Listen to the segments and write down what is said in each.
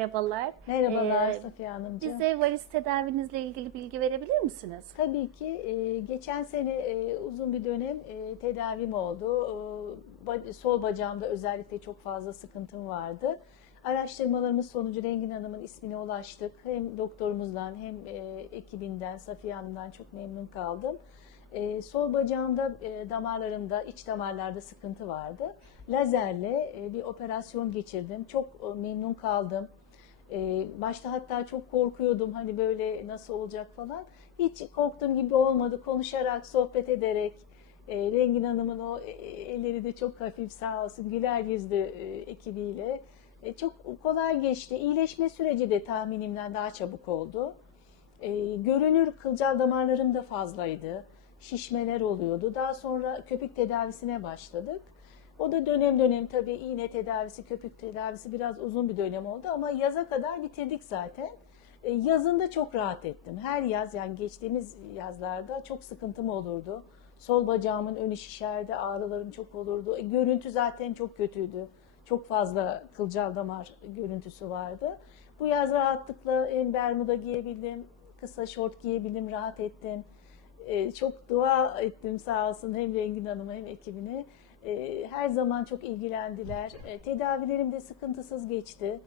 Merhabalar. Merhabalar Ee, Safiye Hanımcığım. Bize varis tedavinizle ilgili bilgi verebilir misiniz? Tabii ki e, geçen sene e, uzun bir dönem e, tedavim oldu. E, sol bacağımda özellikle çok fazla sıkıntım vardı. Araştırmalarımız sonucu Rengin Hanım'ın ismine ulaştık. Hem doktorumuzdan hem e, ekibinden, Safiye Hanım'dan çok memnun kaldım. E, sol bacağımda, e, damarlarımda, iç damarlarda sıkıntı vardı. Lazerle e, bir operasyon geçirdim. Çok e, memnun kaldım. Ee, başta hatta çok korkuyordum hani böyle nasıl olacak falan. Hiç korktuğum gibi olmadı. Konuşarak, sohbet ederek. E, Rengin Hanım'ın o e, elleri de çok hafif sağ olsun güler yüzlü e, ekibiyle. E, çok kolay geçti. İyileşme süreci de tahminimden daha çabuk oldu. E, görünür kılcal damarlarım da fazlaydı. Şişmeler oluyordu. Daha sonra köpük tedavisine başladık. O da dönem dönem tabii iğne tedavisi, köpük tedavisi biraz uzun bir dönem oldu ama yaza kadar bitirdik zaten. E, Yazında çok rahat ettim. Her yaz yani geçtiğimiz yazlarda çok sıkıntım olurdu. Sol bacağımın önü şişerdi, ağrılarım çok olurdu. E, görüntü zaten çok kötüydü. Çok fazla kılcal damar görüntüsü vardı. Bu yaz rahatlıkla hem bermuda giyebildim, kısa şort giyebildim, rahat ettim. E, çok dua ettim sağ olsun hem Rengin Hanım'a hem ekibine. E, her zaman çok ilgilendiler. E, tedavilerim de sıkıntısız geçti.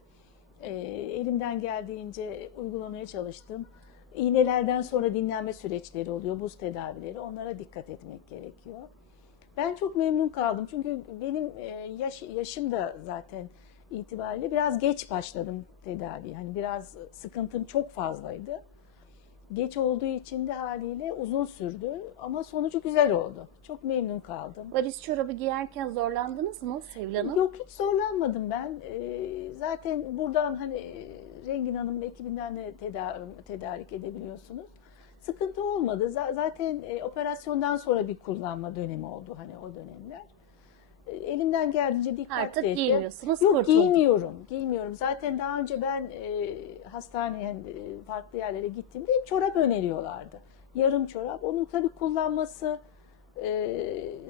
E, elimden geldiğince uygulamaya çalıştım. İğnelerden sonra dinlenme süreçleri oluyor, buz tedavileri. Onlara dikkat etmek gerekiyor. Ben çok memnun kaldım. Çünkü benim e, yaş, yaşım da zaten itibariyle biraz geç başladım tedavi. Hani biraz sıkıntım çok fazlaydı. Geç olduğu için de haliyle uzun sürdü ama sonucu güzel oldu. Çok memnun kaldım. Varis çorabı giyerken zorlandınız mı Sevil Hanım? Yok hiç zorlanmadım ben. Ee, zaten buradan hani e, Rengin Hanım'ın ekibinden de teda- tedarik edebiliyorsunuz. Sıkıntı olmadı. Z- zaten e, operasyondan sonra bir kullanma dönemi oldu hani o dönemler. Elimden geldiğince dikkat Artık ettim. giymiyorsunuz, Yok kurtuldunuz. giymiyorum. Giymiyorum. Zaten daha önce ben e, hastaneye e, farklı yerlere gittiğimde hep çorap öneriyorlardı. Yarım çorap. Onun tabii kullanması e,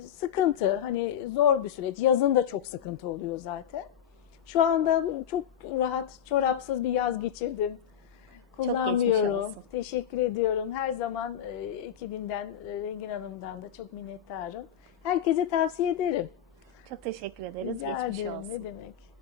sıkıntı. Hani zor bir süreç. Yazın da çok sıkıntı oluyor zaten. Şu anda çok rahat çorapsız bir yaz geçirdim. Çok Kullanmıyorum. olsun. Teşekkür ediyorum. Her zaman e, ekibinden, e, Rengin Hanım'dan da çok minnettarım. Herkese tavsiye ederim. Çok teşekkür ederiz. Rica Geçmiş ederim. olsun. Ne demek.